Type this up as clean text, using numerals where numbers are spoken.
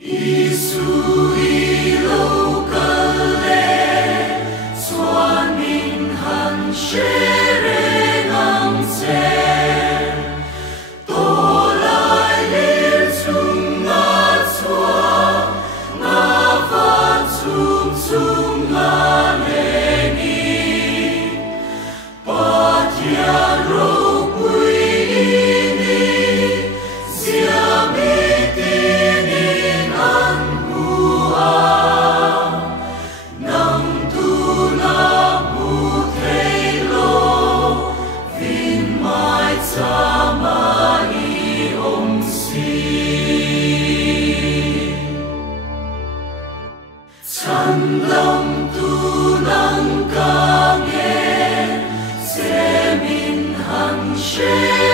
Isu ilaw kale Suan min han shereng ang ser Tolai lir chung nga chua Nga van chung chung nga lengi Patya ro pui ini Zia mitinin an hua Nang tu na mu thei lo Vin mai cha ma i om si Chan lam tu nang ka nghe Se min han she